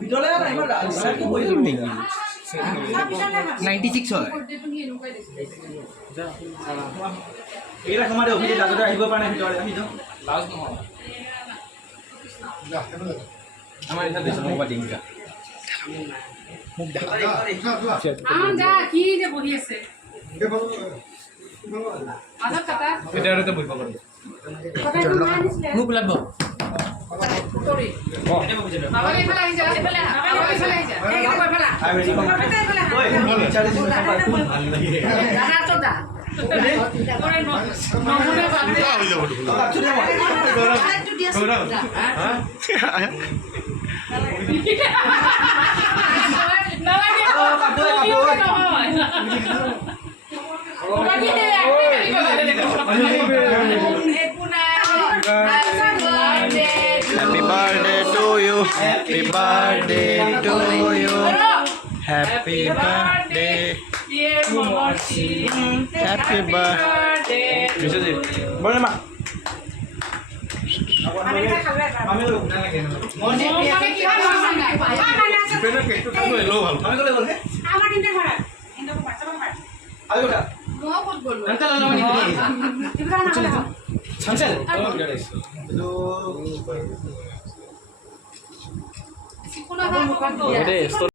96 হয় এইটা সময়তে অভিজিৎ আগতে আহিব পৰা নাই ভিতৰলৈ আহি যাওঁ লাজ নহয় আমাৰ এটা দেশ নবা ডিংকা যা কি যে বহি আছে আধা কাটা এটা এটা বহিব পাৰো মোক লাগব তোৰি বাবা এইফালে আহি যা এইফালে আহি যা এই এইফালে আই ৰেডি কম ঐ চালে দিন ভাল লাগে দাদা তো দা তোৰে নমুনে বাদে আচুৰে মই নালাগে Happy birthday to you. Happy birthday to you. Happy birthday. Happy birthday. Biswajit বলে মা আমি লোক না লাগে মানে কি হয় পেনের কেকটো খাবো লো ভাল আমি কলে বলে আমার দিনটা ভাড়া ইন্দো বাচ্চা বাচ্চা আই গোটা মো কত বলবো এন্টা লালো মানে ইবরা না হলো ছানছেন সিকুনা